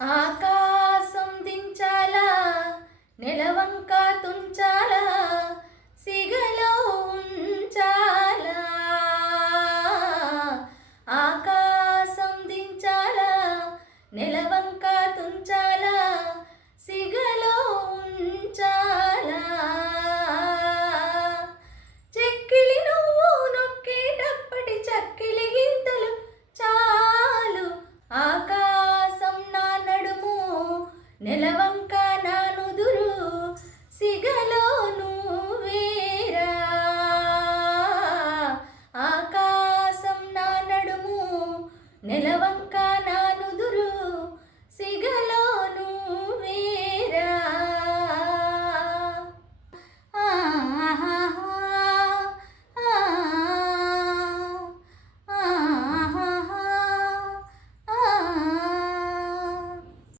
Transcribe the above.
ఆకాశం దించాలా నెలవంక తుంచాలా సిగలో ఉంచాలా? ఆకాశం దించాలా నెలవంక తుంచాలా నెలవంక నానుదురు సిగలోను వేరా. ఆకాశం నా నడుము నెలవంక